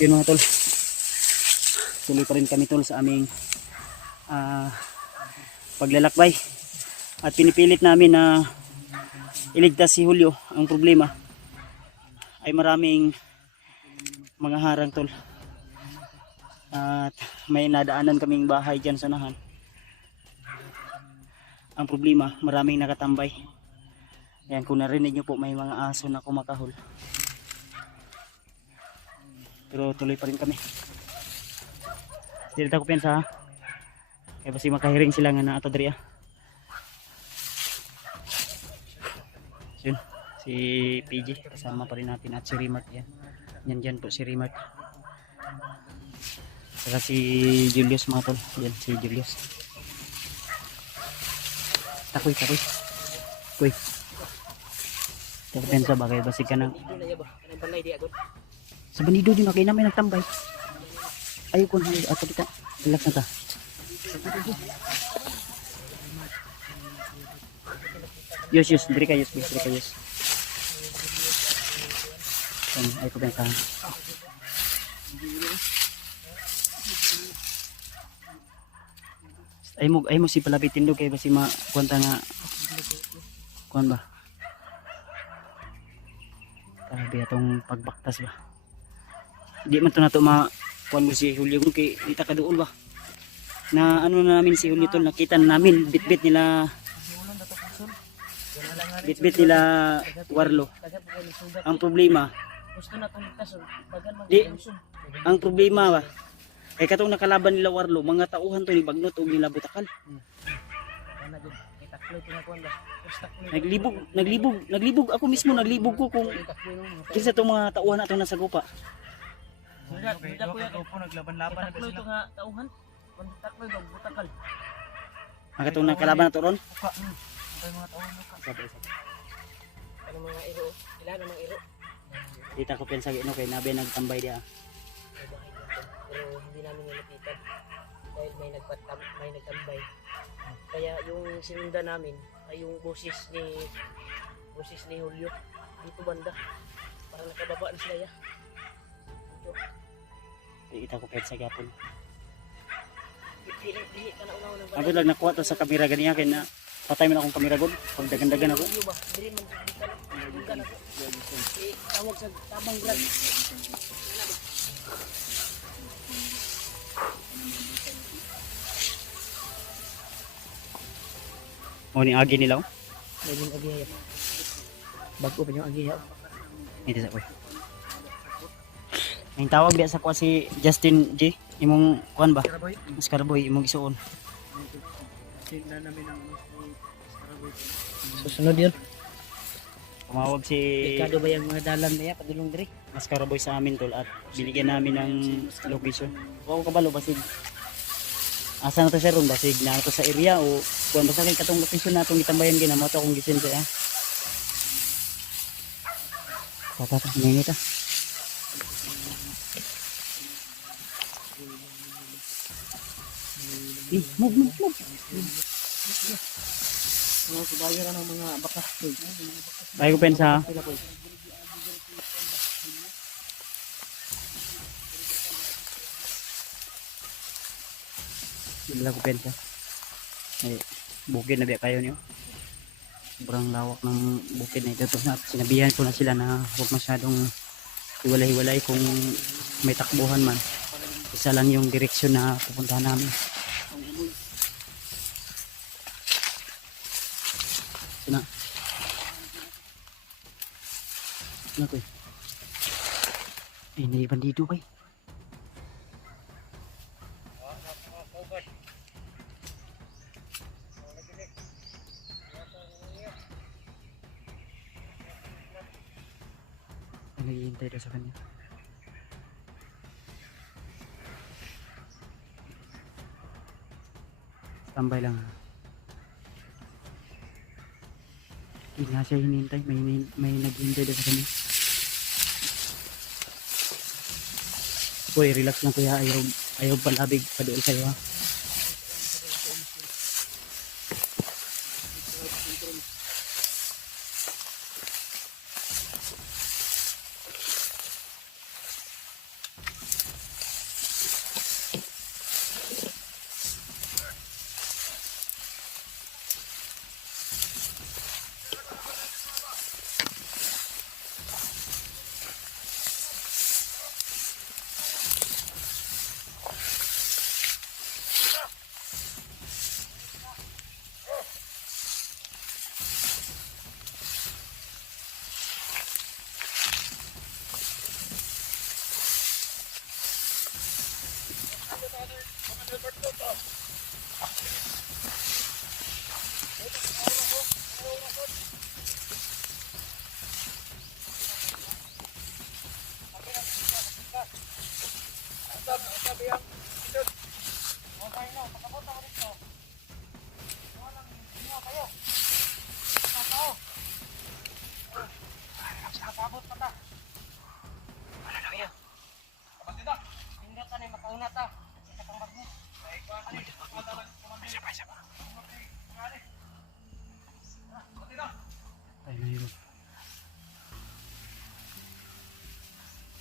Yun mga tol, tuloy pa rin kami tol sa aming paglalakbay at pinipilit namin na iligtas si Julio. Ang problema ay maraming mga harang tol at may nadaanan kaming bahay dyan sa nahan. Ang problema, maraming nakatambay. Yan, kung narinig nyo po, may mga aso na kumakahol. Pero tuloy pa rin kami. Dito ko pensa ha. Kaya basi makahiring sila nga na ato diri. Yun, si PG kasama pa rin natin at si Rimat yan. Yan dyan po si Rimat. Saka si Julius mga tol. Yan si Julius. Takoy. Kuy. Dito ko pensa ba kaya basi ka na. Sa banido din okay namin nagtambay. Ayaw ko na ato kita. Relax na ta. Yus, diri ka yus. Ayaw ko ba ka. Ay mo si palabitin do kay basi makuanta nga kuan ba. Grabe atong pagbaktas ba. Di man to nato kuan mo si Julio kay kita ka doon ba. Na ano na namin si Julio tol, nakita na namin bitbit nila Warlo. Ang problema ang problema ba kay katong nakalaban nila Warlo, mga tauhan to ni Bagnot ug nila Butakal. Naglibog ako mismo, naglibog ko kung kinsa tong mga tauhan atong nasa gupa. Naglaban-laban na sila nga tauhan. Taklo daw Butakal. Ang katong nakalaban nato ron. Mga tauhan mga iro, ilan ang mga iro. Kita ko pensa gino kay nabe nagtambay dia. Pero hindi namin nilapitan dahil may nagtambay. Kaya yung sinundan namin ay yung boses ni Julio dito banda. Parang nakababa na sila ya. Kita ko pensa gyapon. Dili ka na unaw ng Ako lang nakuha to sa kamera ganiya kay na patay man akong kamera gud pag dagan-dagan ako. Dili man tawag sa tabang grad. O ni agi nila. Medyo agiya. Bago pa yung agiya. Ito sa ko. Ang tawag dia sa ko si Justin G. Imong kuan ba? Scaraboy imong isuon. Tingnan namin ang susunod yun. Tumawag si Dekado ba yung mga dalan na yan? Padulong diri? Mascaraboy sa amin tol at binigyan namin ng location. Huwag ko kabalo basig. Asa na to sir ron basig na to sa area o kuan basta kay katong location natong gitambayan gina mo to akong gisin kaya. Tata nini ta. Move. Mga subayan ng mga bakas. Bago pensa. Bila ko pensa. Ay, bukid na biya kayo niyo. Sobrang lawak ng bukid na ito. Sinabihan ko na sila na huwag masyadong hiwalay-hiwalay kung may takbuhan man. Isa lang yung direksyon na pupuntahan namin. Sina? Ano ko eh? May bandido ba eh? Naghihintay daw sa kanya. Tambay lang. Hindi nga siya hinihintay. May naghihintay daw sa kanya. Kuya, relax lang kuya. Ayaw palabig pa doon sa'yo ha.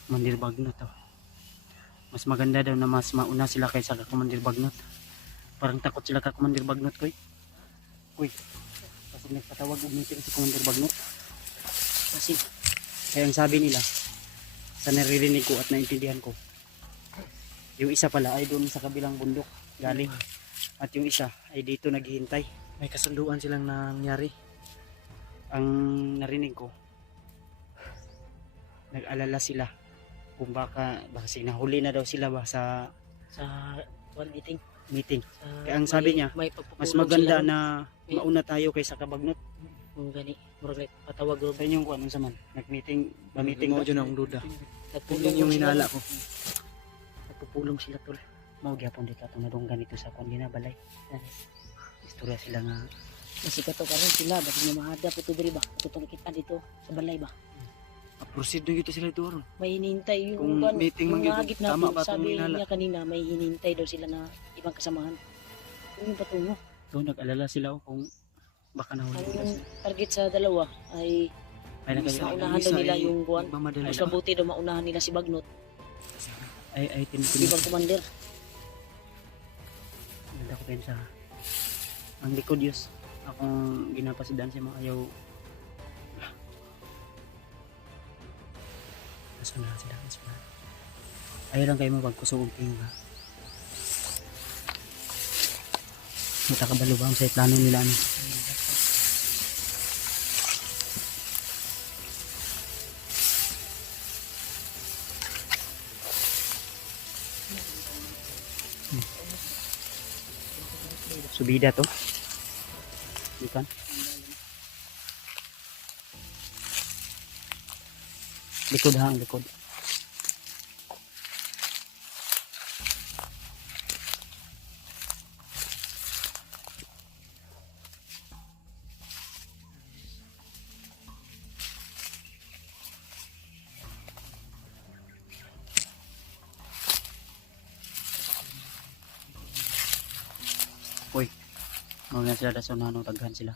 Commander Bagnot oh. Mas maganda daw na mas mauna sila kaysa ka Commander Bagnot. Parang takot sila ka Commander Bagnot ko. Uy. Kasi nagpatawag og meeting si Commander Bagnot. Kasi kaya ang sabi nila sa naririnig ko at naintindihan ko, yung isa pala ay doon sa kabilang bundok galing at yung isa ay dito naghihintay. May kasunduan silang nangyari. Ang narinig ko, nag-alala sila kung baka sinahuli na daw sila ba sa one meeting. meeting. Sa Kaya ang sabi niya, may pagpupulong mas maganda sila na mauna tayo kaysa kabagnot. kung gani murag like patawag ro Sa inyong kuan sa man, nag-meeting, ba-meeting Mo ba? dyan ang duda. nagpulong Yun yung sila. hinala ko. Nagpupulong sila tol. Mao gyapon dito atong nadunggan dito sa kuan ginabalay. Istorya sila nga Kasi kato karon sila bakit nga mahadap ito diri ba? Ito kita dito sa balay ba? Proceed na gitu sila ito aron. May hinintay Kung yung meeting man yung gyud, hagit tama natin. ba itong Sabi hinala? niya kanina may hinintay daw sila na ibang kasamahan. Yung patungo. doon nag-alala sila kung baka nahuli nila Ang sila. target sa dalawa ay Ay Maunahan daw nila yung buwan. Mamadali. mas mabuti daw maunahan nila si Bagnot, ay si tinitin ibang commander. Ganda ko din sa ang likod Diyos akong ginapasidan sa mga ayaw nasunod sila ayaw lang kayo mapagkusog og tingin ba kita kabalo ba ang sa plano nila ano? Subida to bukan likod ha ang likod uy mga nga sila daso nanong taghan sila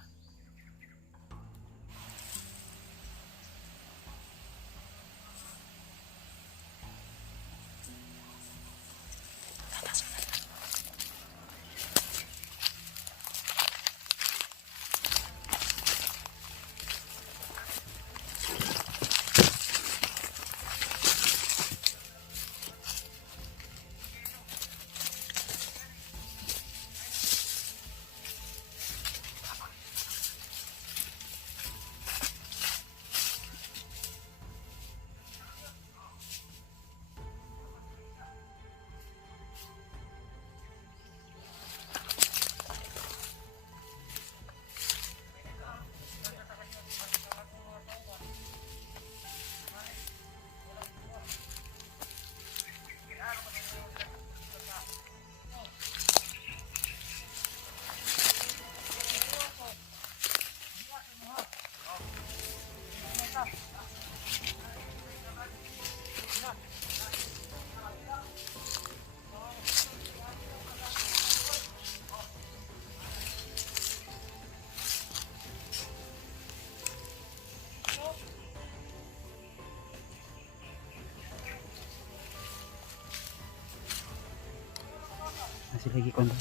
masih lagi kondom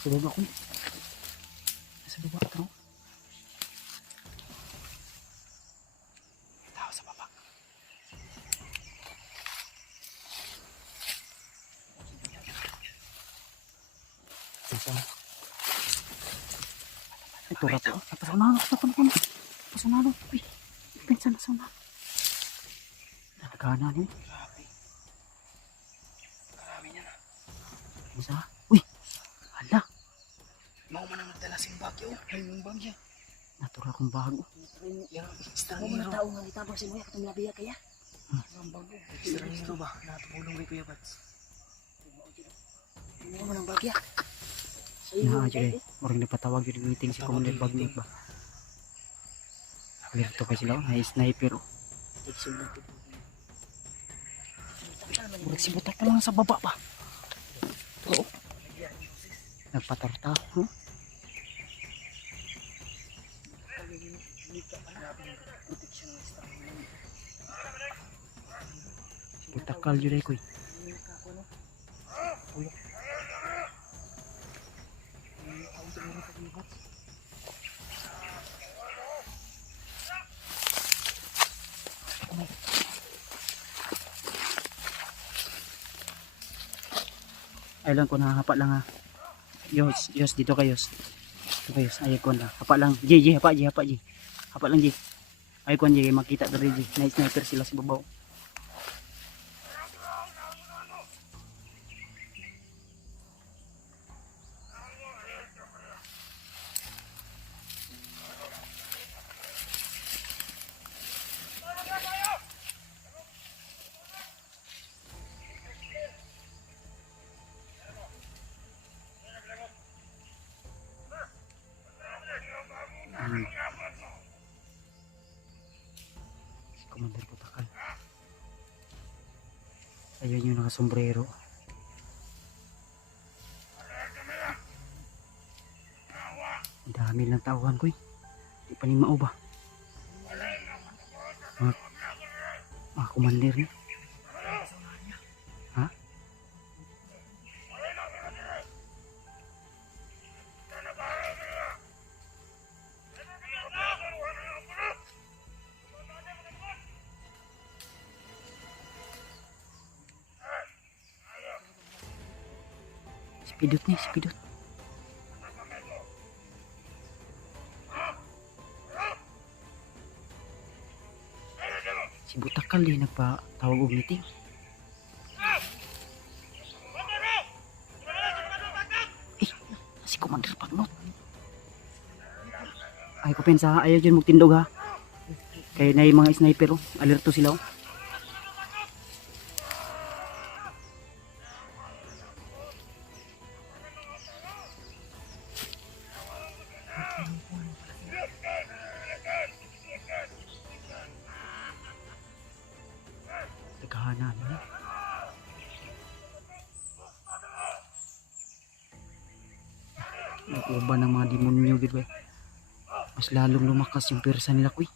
sa baba ko sa baba ko tao sa baba ito rato pasunalo pasunalo uy pinsan na sana nagkana ni Marami niya na. isa uy hala Mau man ang nagdala sing bagyo. Ay, yung bagyo. natural kong bago Yang Ako mga tao nga nitabang si Moya katong labiya kaya. Ang bagyo. Extrangero ba? Natulong kay Kuya Bats. Ano man ang bagya? Na aja orang nagpatawag yung meeting si Commander Bagnik ba. Alerto pa sila, may sniper. Murag si butak pa lang sa baba pa. Oo. Nagpatarta. Huh? Butakal jud ay koy. Ay lang ko hapa lang ha. Yos dito kayos. Dito kayos. Ay ko na. Hapa lang. Hapa G. Hapa lang G. Ay ko G makita diri G. Nice sniper sila sa babaw. Si Commander Butakal. Ayun yung nakasombrero. Ang dami lang tauhan ko eh. Di pa ni mao ba? Mga commander niya. Ha? Spidot nih, spidot. Si Butakal din nagpatawag og meeting. Si Commander Pagnot. Ay ko pensa ayaw dyan magtindog ha. Kaya na yung mga sniper oh. Alerto sila oh. Tagahanan eh. Nag-uban ng mga demonyo gitu eh. Mas lalong lumakas yung persa nila ko eh.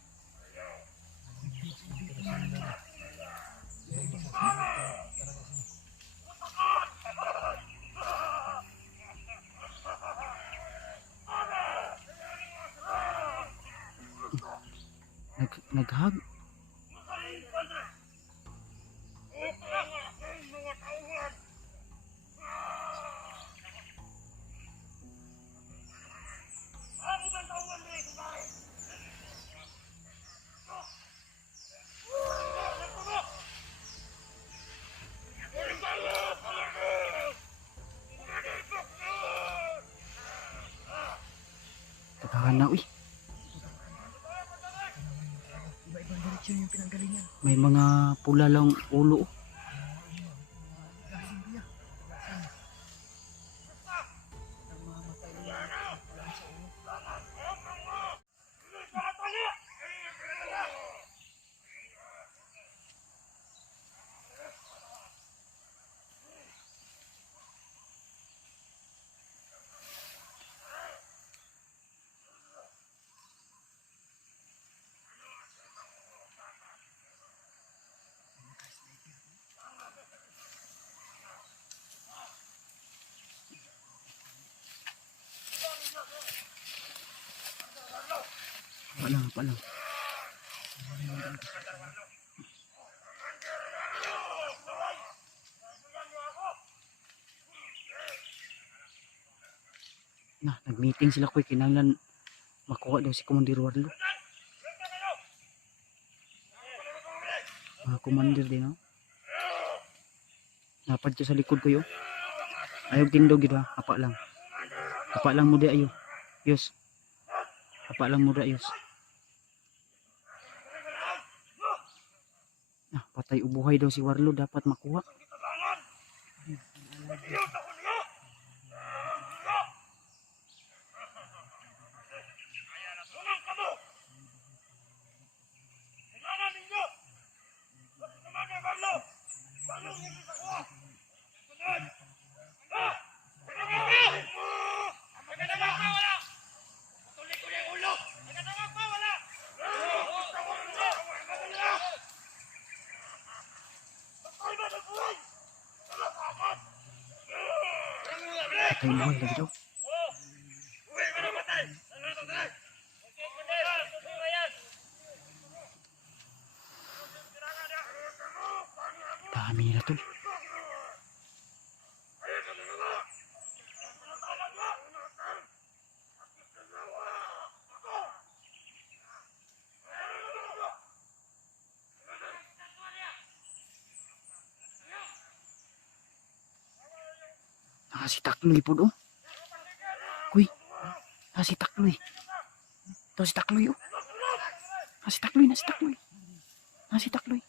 Naghag. Tagahana uy. Iba-ibang diretsyon yung pinanggalingan. May mga pula lang ulo. Palang. Nah, nag-meeting sila ko kinahanglan makuha daw si Commander Warlo. Mga commander din no. Napad siya sa likod ko yo. Ayaw tindog gid ha, apa lang. Apa lang mo di ayo. Yos. Apa lang mo di ayos. Nah, patay ubuhay daw si Warlo dapat makuha. Patay buhay lagi daw. Dami nila tol. Si Takloy po do. Kuy. Si Takloy. To si Takloy oh. Si Takloy na si Takloy. Si Takloy.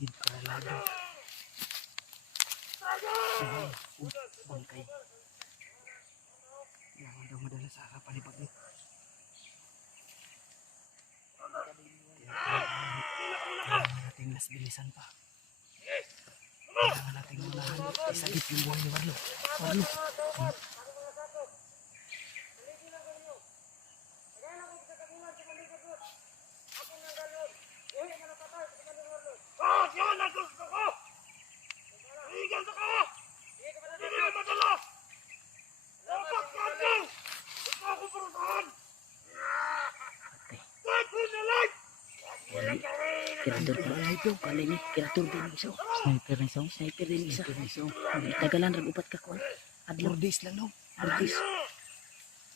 Paralado. Bangkay. Jangan daw madala sa harapan ni Pagni. Kailangan natin mas bilisan pa. Kailangan natin unahan. Isagip yung buhay ni Warlo. Warlo. Kirator pa lang ito, kala ni kirator din isa. Sniper na isa. Sniper din isa. Tagalan rag upat ka kuan. Adlaw days lang no. Days.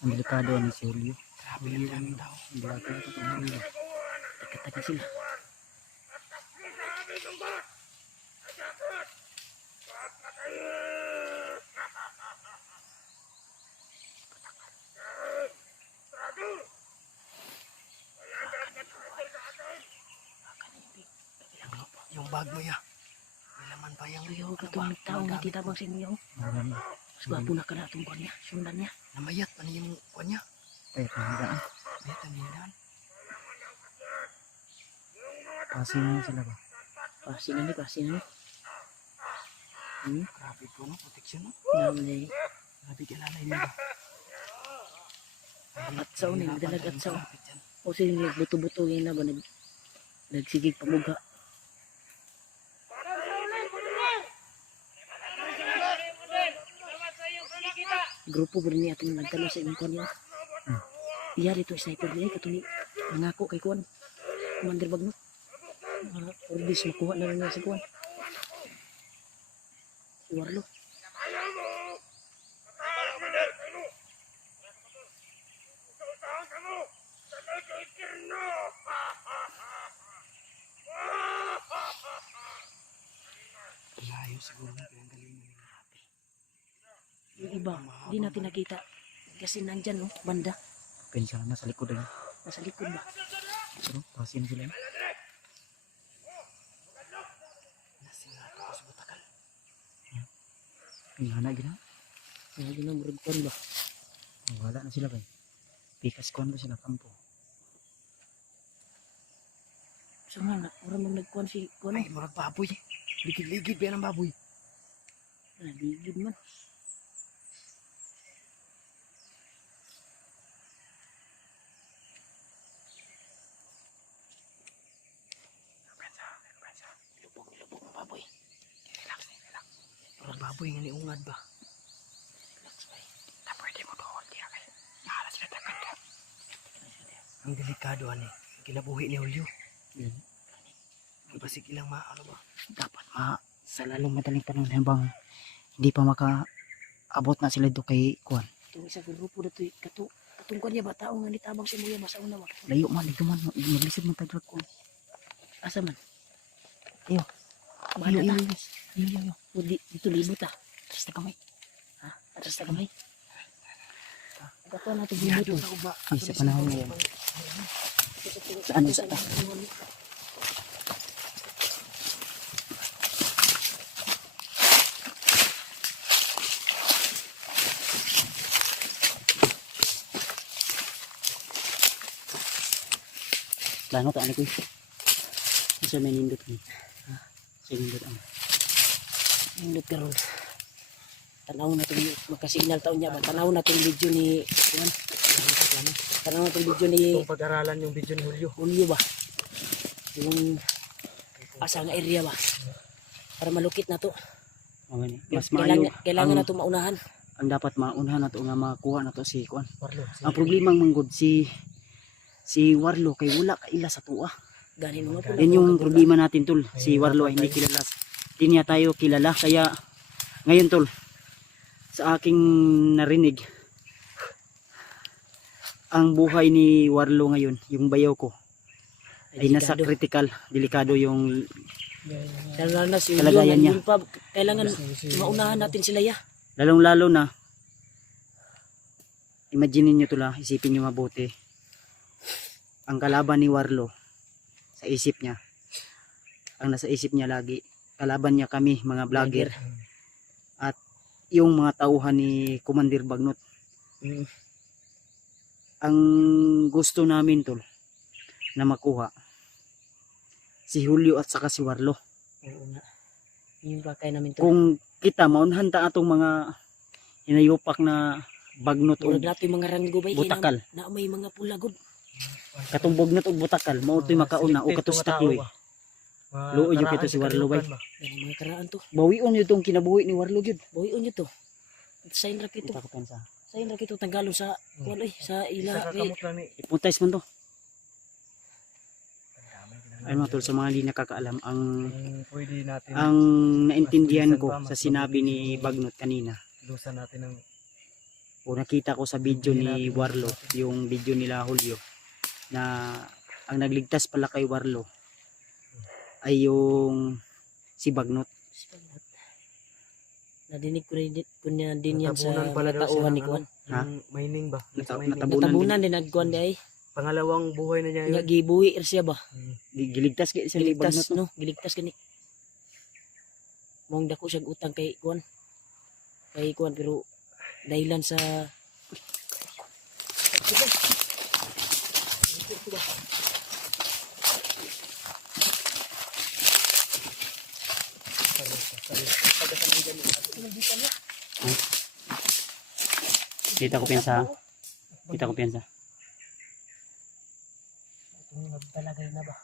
Ang delikado ni si Julio. Grabe yung daming tao. Ang delikado ito ng Julio. Taga-taga sila. Yung bag mo ya. May laman pa yung riyo. Katong tao na titabang sa inyo. Mas gwapo na ka na itong kuwan niya. Sundan niya. Namayat. Ano yung kuwan niya? Ay, pangidaan. Ay, pangidaan. Pasin na sila ba? Pasin na ni, pasin na ni. Grabe po no, protection no? Naman grabe kilalay niya ba? Atsaw na, nagdalag atsaw. O sila nagbuto-buto yun na ba? Nagsigig pamugha. Grupo ba niya itong nagtalo sa imong kuwan niya? Iya dito sniper niya, katong nangako kay kuwan. Commander Bagnot. Ordis makuha na rin niya sa kuwan. Si Warlo. Layo siguro na pinanggalingan ni Rapi. Yung iba, hindi natin nakita. Kasi nandyan, no? Banda. Pensya na nasa likod na. Nasa likod ba? So, pasin sila. Nasinga ito sa butakal. Hina gina. Hina gina, muragkuan ba? Wala na sila ba? Pikas kuan ba sila kampo? So nga, mura mag nagkuhan si kuhan. Ay, murag baboy. Ligid-ligid ba yan ang baboy? Ligid man. Lubog ang baboy. Relax. Murag baboy nga niungad ba? Na pwede mo doon. Di ka. Nahalas na takanda. Ang delikado ani. Kinabuhi ni Julio. Ang basig ilang ano ba? Dapat sa lalong madaling panahon habang hindi pa makaabot na sila do kay kuan. Itong isa grupo na ito, katungkuan niya ba, tao nga ni tabang si Muya, basa una ba? Layo man, dito man, maglisod man tayo kuan. Asa man? Iyo. Bata ta? Iyo. O dito libot ta? Atras na kamay. Ha? Atras na kamay? Katuan natin Yado libot. sa uba. Ay, sa panahon ngayon. Saan isa ta? Plano ta ani ko. Sa may nindot ni. Sa nindot ang. Nindot karon. Tanaw na itong magka-signal taon niya ba? Tanaw na itong video ni Kuman. Tanaw na itong video ni Itong pag-aralan yung video ni Julio. Julio ba? Yung asa nga area ba? Para malukit na to. Oh, mas maayo. Kailangan na to maunahan. Ang dapat maunahan na to nga makuha na to si kuan. Warlo. Ang problema manggod si Warlo kay wala ka ila sa tuwa. Ganin mo po. Yan yung problema natin tol. Si Warlo ay hindi kilala. Hindi niya tayo kilala. Kaya ngayon tol, sa aking narinig, ang buhay ni Warlo ngayon, yung bayaw ko, ay nasa critical, delikado yung Lalo na si kalagayan niya. Yun pa, kailangan maunahan natin sila ya. Lalong lalo na, imagine niyo tol, isipin niyo mabuti. Ang kalaban ni Warlo sa isip niya, ang nasa isip niya lagi, kalaban niya kami mga vlogger at yung mga tauhan ni Commander Bagnot. Ang gusto namin tol na makuha si Julio at saka si Warlo. Oo nga. Yung bakay namin to. Kung kita maunhan ta atong mga hinayupak na Bagnot o Murag nato yung mga ranggo ba? butakal. Na may mga pulagod. Katong Bagnot og butakal mao toy makauna o katustak loy. Luoy yung kito si Warlo bay. Yan mga karaan to. Bawion yun itong kinabuhi ni Warlo yun. Buhion nyo to. Sayin ra kito. Ito ko pensa. Sayin ra kito Tagalog sa kuan sa ila. Ipuntays man to. Ay mga tol, sa mga hindi nakakaalam, Pwede natin ang naintindihan ko sa sinabi ni Bagnot kanina, lusan natin ng o nakita ko sa video ni Warlo, yung video nila Julio, na ang nagligtas pala kay Warlo ay yung si Bagnot. Nadinig ko na din yan sa Natabunan pala daw siya tauhan ng ni Kuan. Ha? yung mining ba? Natabunan Natabunan din nagkuan di ay. Pangalawang buhay na niya Nga yun. gibuhi siya ba? Giligtas kay sa ni Bagnot. Giligtas no, giligtas kani. Mong dako siya utang kay Kuan. Kay Kuan pero dahilan sa Kita ko pensa. Kita ko pensa. Nagtalagay na ba?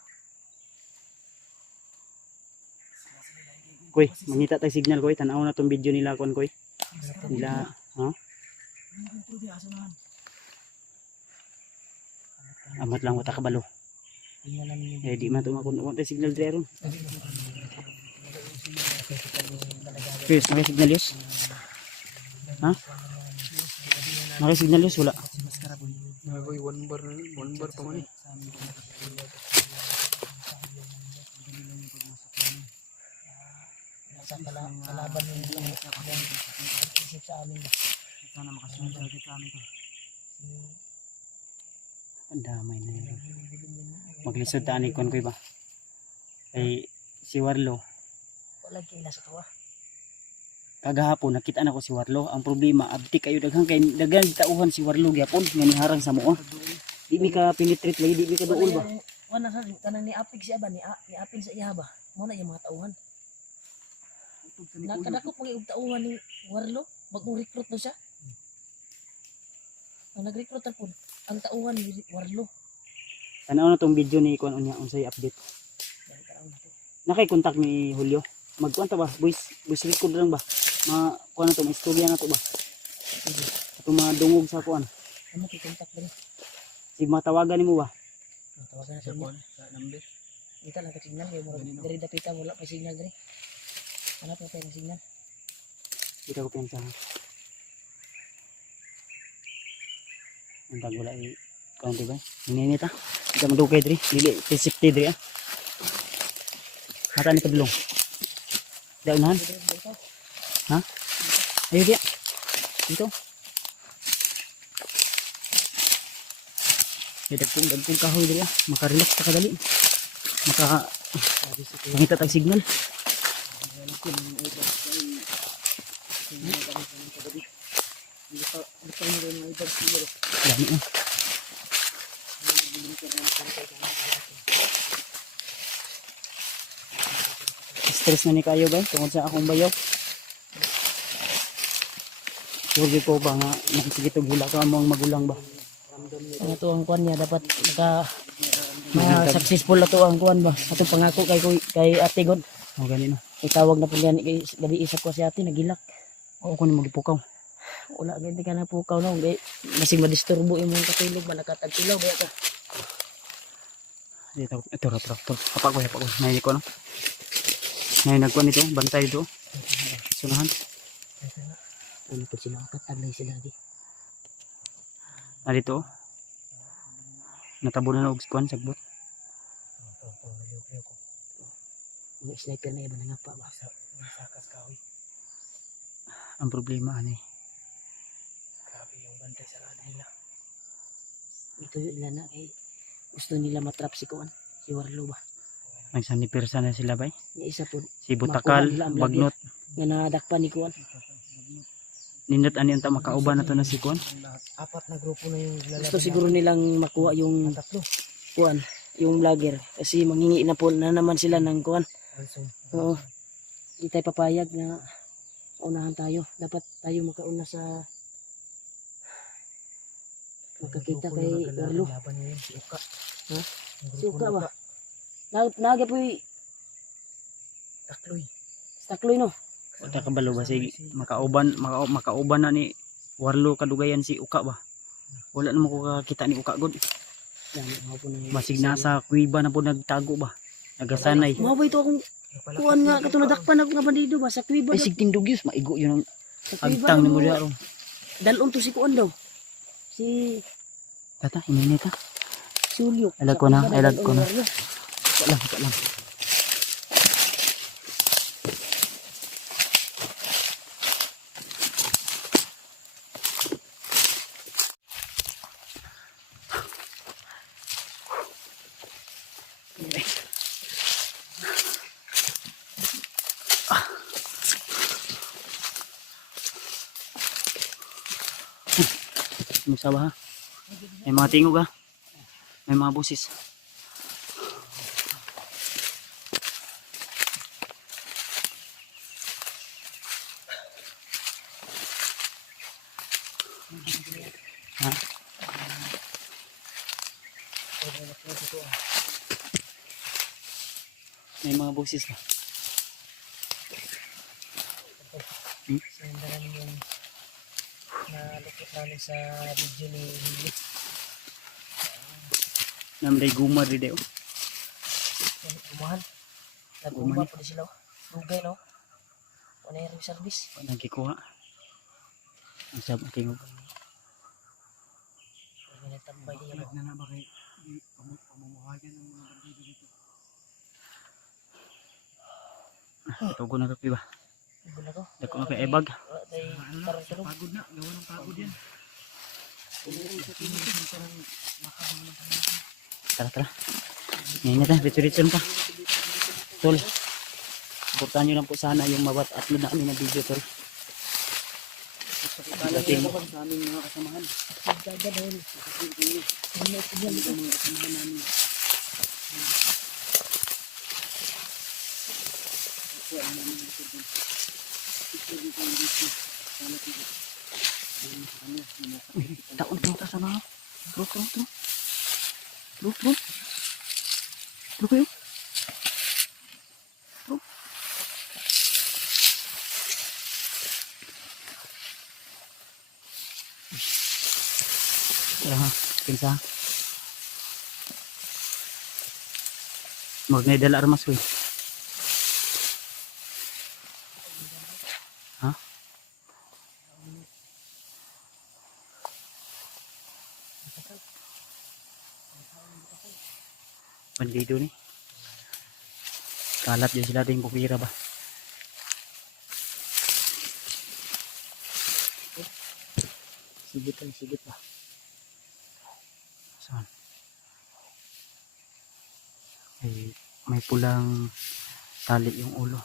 Koy, mangita tay signal koy, tan-aw na tong video nila kon koy. Nila, ha? Amat lang wata kabalo. Eh di man tumakon tay signal dire ron. Yes, may signal yus. Ha? May signal yus wala. Nagoy one bar pa man eh. Sa kalaban ng isip sa amin. Sana makasunod sa amin to. Ang damay na yun. Maglisod taan ni kon koy ba? Ay si Warlo. Wala kila sa tuwa. Kagahapon nakita na ko si Warlo. Ang problema abti kayo daghang kay daghan tauhan si Warlo gyapon nga niharang sa moa. Di mi ka penetrate lagi, di mi ka duol ba? wala sa kanang ni apig siya ba ni apig sa iya ba. Mo na yung mga tauhan. Nakadako pag yung tauhan ni Warlo, bagong recruit na siya. Ang nag-recruit na po, ang tauhan ni Warlo. Tanaw na tong video ni kuan unya unsay update. Dahil karaw na to. Nakay-contact ni Julio. Magkuan ta ba? Voice record lang ba? Kuan na to, may istorya na to ba? Sige, Atong mga dungog sa kuan. ano kikontak ba ni? Si matawagan nimo ba? Tawagan na sa Sa inyo. kuan, sa number. Dito lang ka-signal, yung mga dari dapitan, wala pa signal dari. Ano pa tayo ng signal? Kita ko piyansa. Ang wala i kuan di ba? Ninita. Kita madugay diri, dili safety diri ah. Mata ni padulong. Daunahan. Ha? Ayo dia. Dito. Dagkong kahoy diri ah. Maka-relax ta kadali. Mangita tag signal. Dami ah. Stress na ni kayo ba? Tungod sa akong bayaw. Sure ko ba nga nakikitog hila ka mo ang magulang ba? Ano to ang kuan niya, dapat successful na to ang kuan ba? Atong pangako kay Ate God. O gani na. Itawag na po yan, gabi isa ko si Ate, nagilak. Oo ko ni magipukaw. Wala, ganti ka na pukaw no. Masing madisturbo yung mga katulog ba, nakatagpilaw ba ka? Dito, ito traktor. Hapak ko. Nahinig ko no. Ngayon nagkuhan nito, bantay dito. Sunahan. Ano po sila, kataglay sila di. Dito. Natabo na og kuan sagbot. Yung sniper na iba na nga pa ba? Sakas kahoy. Ang problema ani. Grabe yung bantay sa rada nila. Ito yun nila na kay gusto nila matrap si Kuan, si Warlo ba? Nagsanipersa na sila bay. Yung isa po, Si Butakal, Makuha nila ang Bagnot. nga nadakpan ni Kuan. Nindot ani unta makauban na to na si kuan. Apat na grupo na yung lalaban. Gusto siguro nilang makuha yung Tatlo. Kuan, yung vlogger. Kasi manghingi na po na naman sila ng Kuan. Also, Oo. Hindi tayo papayag na unahan tayo. Dapat tayo makauna sa makakita kay Warlo. Laban niya yun, si Uka. Ha? Yung Si grupo Uka na ba? Naga po yung Takloy. stakloy no. Uta kabalo ba si makauban na ni Warlo kadugayan si Uka ba. Wala na mo ko kakita ni Uka god. Dami nga po na Masig nasa kuiba na po nagtago ba. Nagasanay. Mga ba ito akong Kuan nga katulad dakpan ako nga bandido ba sa Kuiba. Ay sig tindugyos maigo yun ang Sa Kuiba agtang ni mo. mo diaron. Dalon to si Kuan daw. Si Tata ininit ha. Julio. Alag ko na, alag ko na. Wala lang. Musa ba ha? May mga tingog ha? May mga busis. Ha? May mga busis ba? Senda namin yung nalukot namin sa video ni Julio. Namday gumar di dayo. Gumahan. Nagumba po sila. Lugay no. Ano yung service? Nagkikuha. Ang sabi ng tingog. May nagtambay niya ba? Na na ba kay pamumuhayan ng mga bandido dito? Tugo na kapi ba? Ibo na to. Dako na kay ebag. Wala tayo parang tulog. Pagod na, gawa ng pagod yan. Tara. Ngayon na tayo. Ritso-ritso pa. Tol. Supportahan nyo lang po sana yung mabat upload na kami na video tol. Dating mo sa aming mga kasamahan. Gagad na yun. Ano yung signal dito? Mga kasamahan namin. Taon kita sana. Truk. Truk yuk. Truk. Ya, pinsa. Mag dala armas ko. Ha? Bandido ni. Kalat din sila din bukira ba? Sigit ba? Saan? May pulang tali yung ulo.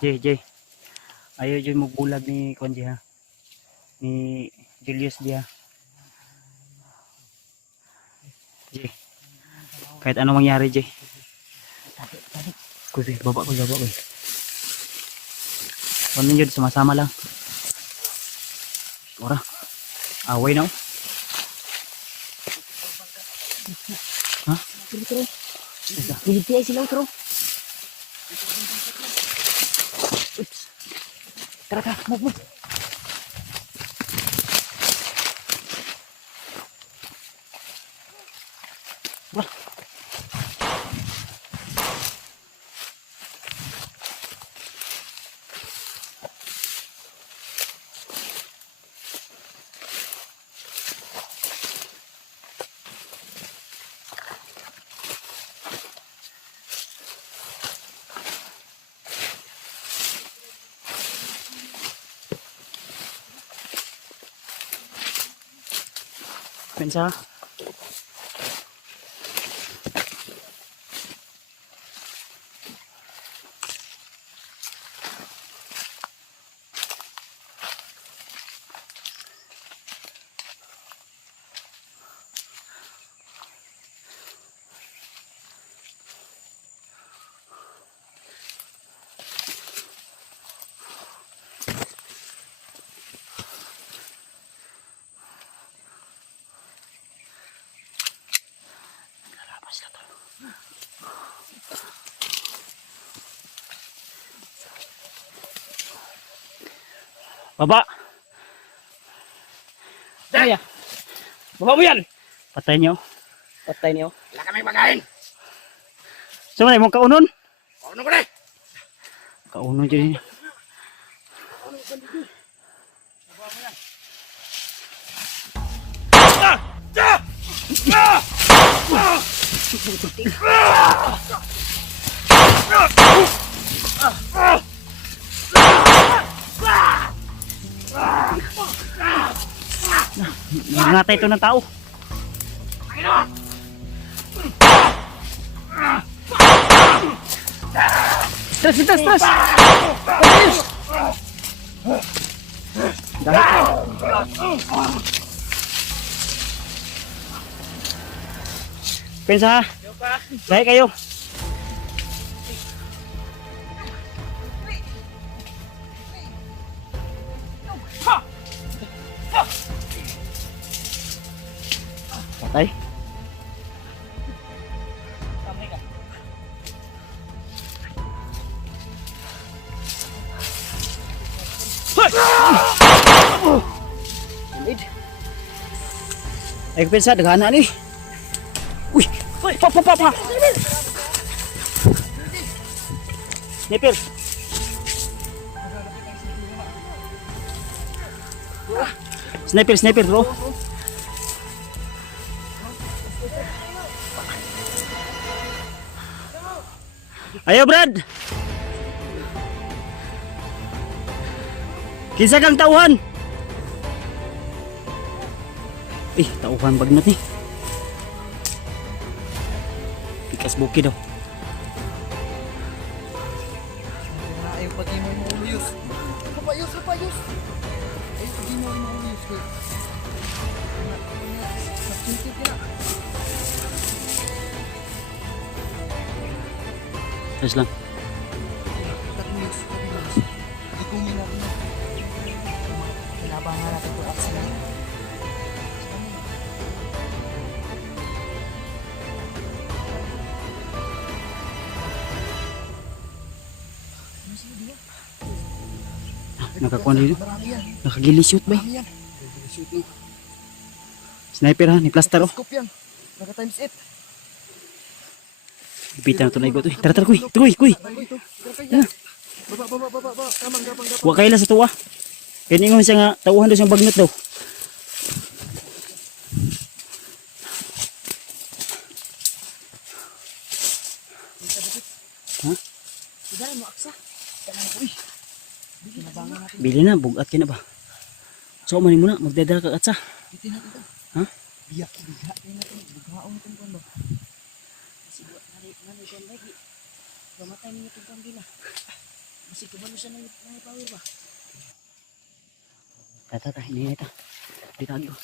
Jay. Ayaw dyan magbulag ni Konji ha. Ni Julius dia. Jay. Kahit anong mangyari Jay. Kuy, baba ko. Ano yun, sama-sama lang. Ora. Away na. Ha? Pilipiyay sila utro. Tara, move. Wah. Pensa. Baba. Daya. Baba mo yan. Patay niyo. Patay niyo. Wala kami pagkain. Sumay mo kaunon. Ano ko na? Kaunon dyan. Nangatay ito ng tao. Stress. Pensa, baik kayo. Patay. Ay, pensa, dagana ni. Uy, pa. Sniper. Sniper, bro. Ayo, Brad. Kinsa kang tauhan? Tauhan bagnat ni. Pikas bukid daw. Ayaw pati mo mauluyos. Kapayos. Ayaw pati mo mauluyos. Nagsintik na. Tapos lang. Ikumin natin na. Kinabangan natin ito at sila. Nakakuha na dito. Marami yan. Nakagilishoot ba? Marami yan. Shoot no. Sniper ha, ni plaster oh. Scope yan. Naka times 8. Ipitan na ito na igot. Tara tara kuy. Kuy kuy. Dito. Tara. Baba. Kamang gapang. Huwag kaila sa tuwa. Kaya nga siya nga, tauhan daw siyang bagnot daw. Ha? Sige mo aksa. Tanang ko eh. Kinabangan natin. Bili na, bugat ka na ba? So, manin mo na, magdadala ka atsa. Bitin natin ito. Ha? Biyak. Biyak. Bughaon natin ko ba? Kasi nari ko lagi. Gamatay niya itong pambila. Kasi kabalo siya ng power ba? Tata, hindi na ito. Dito ando.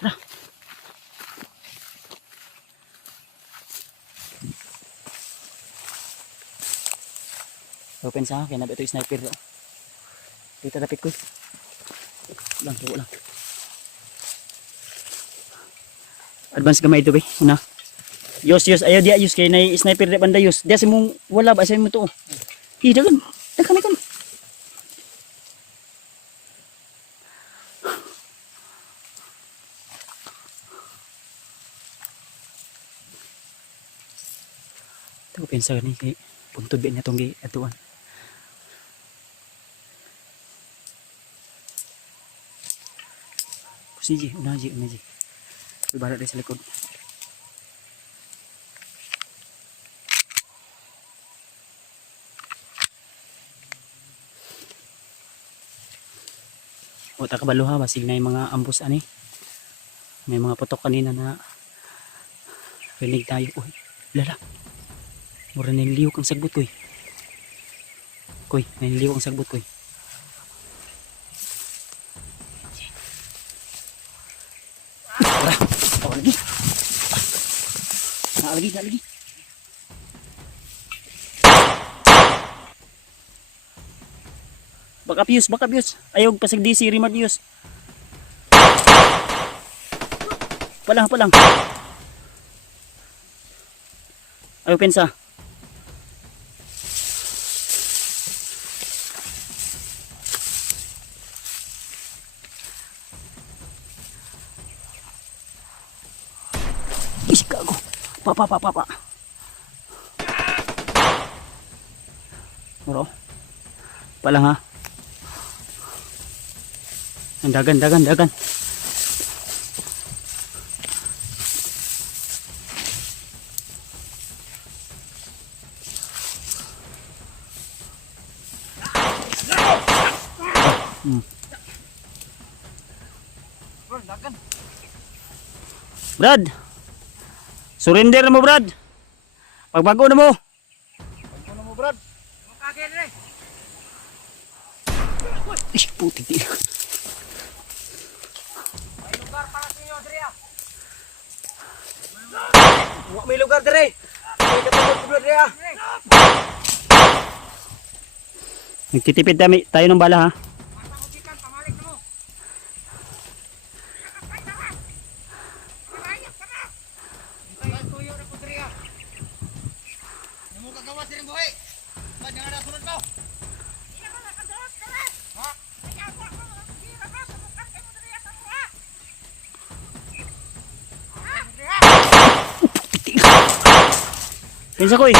Tara. Open sa akin, nabi ito yung sniper daw. Dito tapit ko. Lang, tuwa lang. Advance gamay ito ba? Una. Yus, ayaw dia yus kay na sniper di banda yus. Dia simong wala ba sa mo to. Dagan. Dagan. Tago pensa gani kay puntod din natong gi atuan. Sige, unaji. Ibarat dari sa likod. O takabalo ha, basig na yung mga ambus ani. May mga putok kanina na rinig tayo. Uy, lala. Mura nililiw kang sagbot koy. Koy, nililiw kang sagbot koy. Tara, tawa lagi. Lagi. Baka pius. Ayaw pasagdi si Rimad Yus. Palang. Ayaw pensa. Ish, gago. Pa. Muro. Palang ha. Ang dagan. Brad. Surrender na mo, Brad. Pagbago na mo. Ano mo Brad? Ish, puti di. May lugar dire. May katulog dire ah. Nagtitipid tayo ng bala ha. Pinsa ko eh.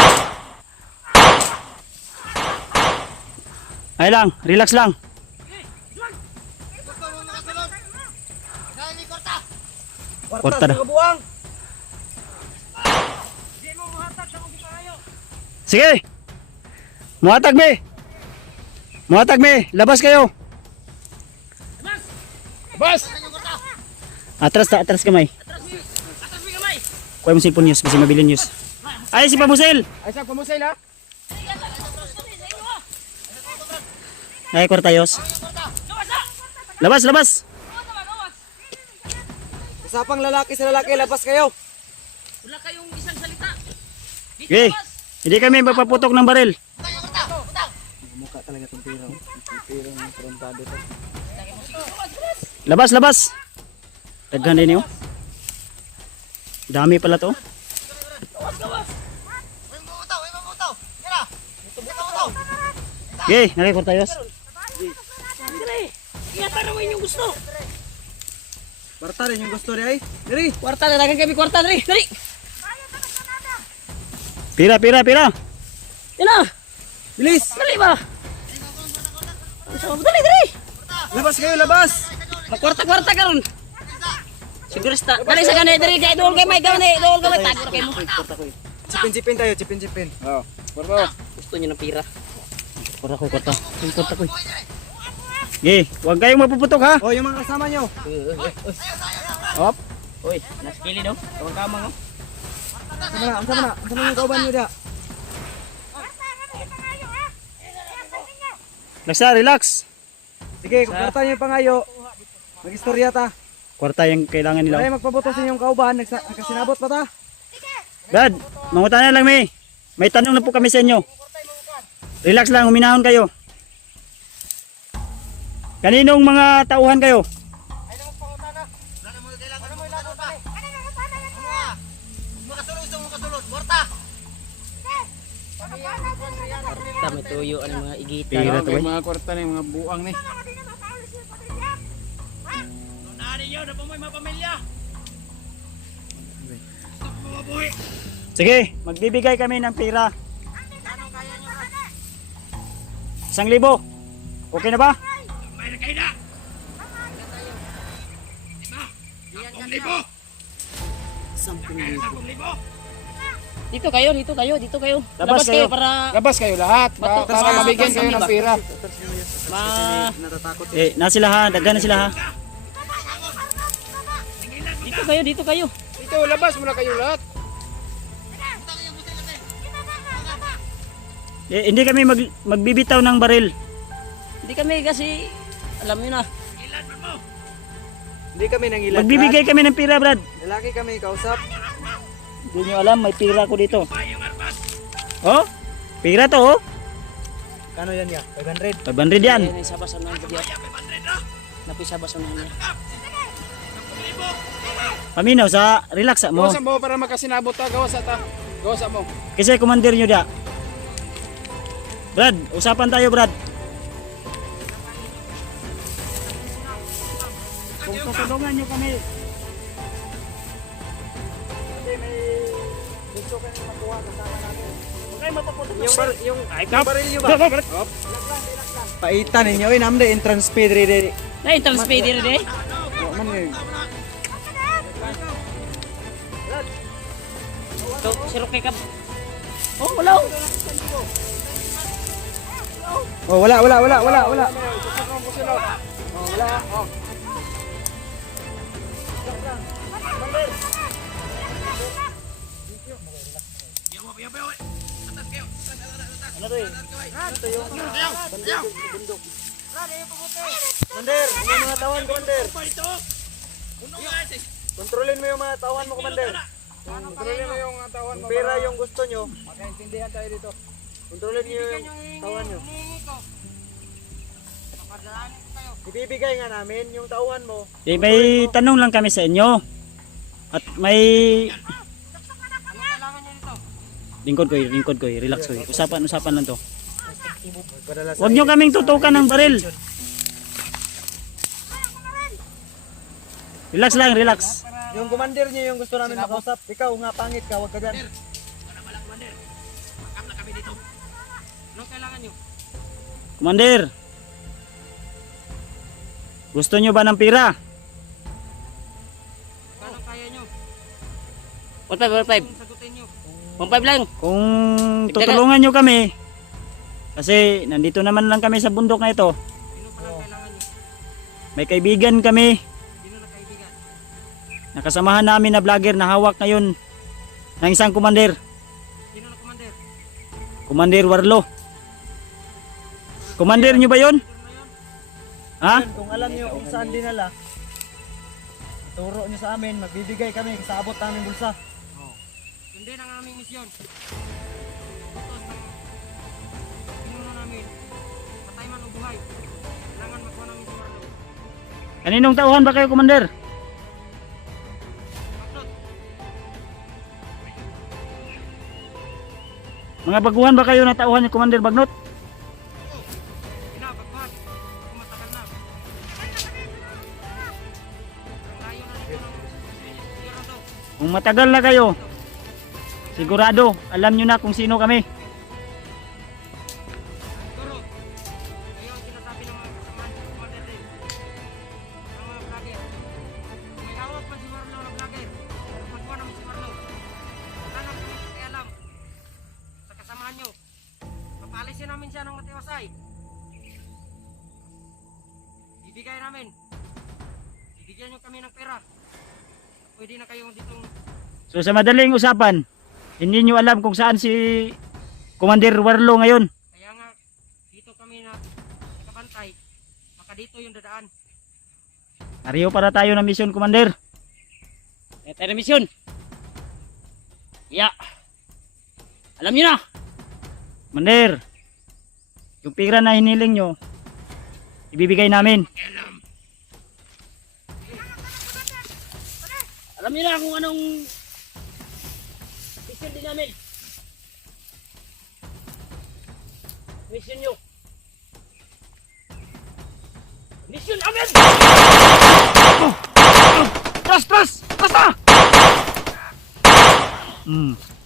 Ay lang, relax lang. Kwarta na. Sige. Muhatag me. Labas kayo. Bas! Atras kamay. Kuha mo cellphone news, kasi mabili news. Ay, si Pamusel. Ay sa pamusay ha. Ay, kwartayos. Labas, labas. Usapang lalaki sa lalaki, labas kayo. Wala kayong isang salita. Dito Okay. labas. Hindi kami magpaputok ng baril. Mukha talaga itong pira. Pira ng trompado to. Labas, labas. Daghan din yun. Dami pala to. Okay, nakikot tayo. Dire. Ingatan naman yung gusto. Kwarta rin yung gusto niya ay. Diri. Kwarta na dagan kami kwarta dire. Dali. Pira, pira, pira. Ina. Bilis. Dali ba? Dali, dali. Labas kayo, labas. Kwarta karon. Sigurista. Dali sa kanay diri kay dool kay may gawne, dool kay tagor kay mo. Chipin-chipin tayo, chipin-chipin. Oh, kwarta. Gusto niyo ng pira. Kwarta ko, kwarta. Kwarta ko. Okay, huwag kayong mapuputok ha. Oh, yung mga kasama nyo. Hop. Uy, naskili daw. Tawag ka mo. Ang sama na yung kauban nyo dia. Laksa, relax. Sige, kwarta nyo yung pangayo. Mag-istorya ta. Kwarta yung kailangan nila. Ay, magpabuto sa inyong kauban. Nagkasinabot pa ta. Brad, mangutan na lang may tanong na po kami sa inyo. Relax lang, huminahon kayo. Kaninong mga tauhan kayo? Tama tuyo ang mga igita. Pira to eh. Mga kwarta na yung mga buang ni. Sige, magbibigay kami ng pira. 1,000. Okay na ba? Dito kayo. Labas kayo. Para Labas kayo lahat. Para mabigyan kayo ng pira. ma Na sila ha, daghan na sila ha. dito kayo. Ito, labas muna kayo lahat. Hindi kami magbibitaw ng baril. Hindi kami kasi alam niyo na. Hindi kami nangilan. Magbibigay kami ng pira, Brad. Lalaki kami kausap. Hindi nyo alam, may pira ko dito. Oh, pira to oh. Kano yan ya? 500. 500 yan. Ayan, isabasan na niya. Napisabasan na niya. Paminaw sa relax mo. Gawa sa mo para makasinabot ta. Gawa sa ta. Gawa sa mo. Kasi commander nyo da. Brad, usapan tayo Brad. Kung tutulungan nyo kami. Kasi may gusto kayo makuha kasama namin. Huwag kayo mapaputok. Yung baril nyo ba? Paitan ninyo. Namde entrance speed ready. Na entrance pay dire de. To sirok kay kap. Oh, wala. Oh, wala. Ano to eh? Commander, yung mga tawan, Commander. Kontrolin mo yung mga tawan mo, Commander. Kontrolin mo yung tawan mo. Kung pera yung gusto nyo, Magkaintindihan tayo dito. kontrolin nyo yung tawan nyo. Ibibigay nga namin yung tauhan mo. May tanong lang kami sa inyo. At may lingkod ko, relax ko. Usapan lang to. Huwag nyo kaming tutukan ng baril. Relax lang, relax. Yung commander nyo yung gusto namin makausap. Ikaw nga pangit ka, huwag ka dyan. Ano kailangan niyo? Commander, gusto nyo ba ng pira? Paano kaya niyo? 1.5 sagutin niyo. 1.5 lang. Kung tutulungan nyo kami, kasi nandito naman lang kami sa bundok na ito. Sino pa lang kailangan niyo? May kaibigan kami. Sino na kaibigan? Nakasamahan namin na vlogger na hawak ngayon ng isang commander. Sino na commander? Commander Warlo. Commander nyo ba yun? Ha? Kung alam niyo kung saan dinala, ituro niyo sa amin, magbibigay kami sa abot namin bulsa. Yun din ang aming misyon. Utos ng pinuno namin. Patay man o buhay. Kailangan makuha namin si Marlo. Kaninong tauhan ba kayo, Commander? Maklot, Mga baguhan ba kayo na tauhan ni Commander Bagnot? pinapagpahal. Kung matagal na. Ang layo na nito ng sigurado. Kung matagal na kayo, sigurado, alam nyo na kung sino kami. Siguro, kayo ang sinasabi ng mga kasamahan sa Commander din. Ang mga vlogger. Kung may hawak man si Marlo na vlogger, magkuha namin si Marlo. Wala na kami pakialam sa kasamahan nyo. Papalisin namin siya ng matiwasay. Bibigay namin. Bibigyan nyo kami ng pera. Pwede na kayong ditong So sa madaling usapan, hindi nyo alam kung saan si Commander Warlo ngayon. kaya nga dito kami na nakabantay. Baka dito yung dadaan. Nariyo para tayo ng mission, Commander. Tayo ng mission. Yeah. Alam nyo na. Commander, yung pira na hiniling nyo, ibibigay namin. Alam nyo na kung anong mission din namin. Mission nyo. Mission namin! Tras! Tras! Basta!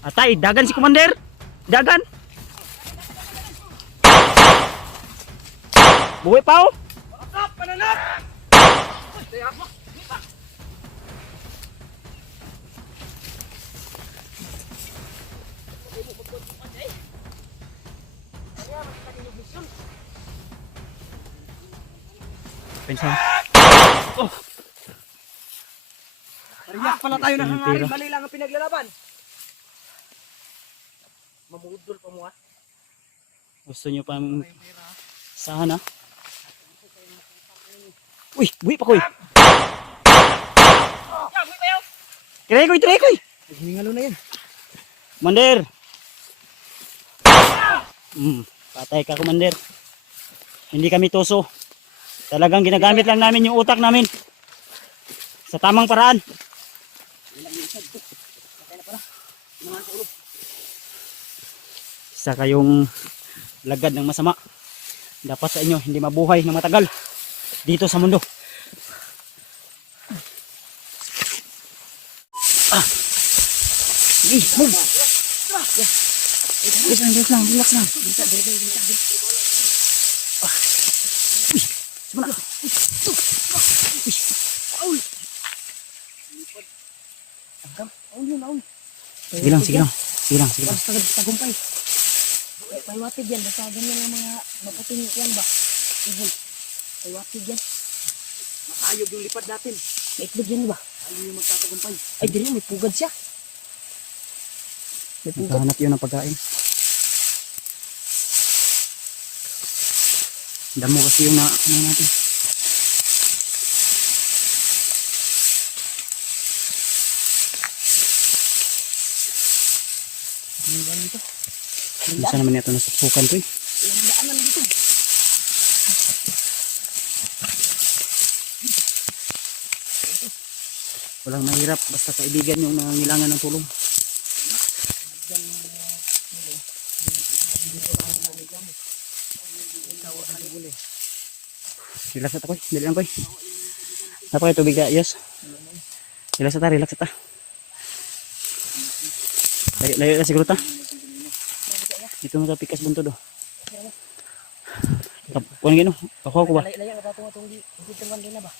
Atay, dagan si Commander. Dagan. Buhay pa oh. Pensa. Oh, Pariyak pala tayo ng Yung hangarin, pira. mali lang ang pinaglalaban. Mamudol pa mo ha. gusto nyo pang sahan ha? Uy, buhay pa koy. Tiray koy. Hiningalo na yan. Commander. Patay ka, Commander. Hindi kami tuso. Talagang ginagamit lang namin yung utak namin sa tamang paraan. Isa kayong lagad ng masama. Dapat sa inyo hindi mabuhay ng matagal dito sa mundo. Sige, move. Relax lang. Simula. Sige lang. Basta tagumpay. May watid yan. Basta ganyan ang mga maputing yan ba? Ibon. May watid yan. Matayog yung lipad natin. May itlog yan ba? Ayaw yung magtatagumpay. Ay, dili. May pugad siya. May pugad. Naghahanap yun ng pagkain. Damo kasi yung ano natin. Minsan naman ito nasuksukan ko eh. Ilang daanan dito. Walang mahirap basta kaibigan yung nangangailangan ng tulong. Relax ata koy, dali lang koy. Napakay tubig ka, yes. Relax ata. Layo na siguro ta. Dito mo ta pikas buntod oh. Kuan gino, ako ba? Laya ka itong dito man din na ba?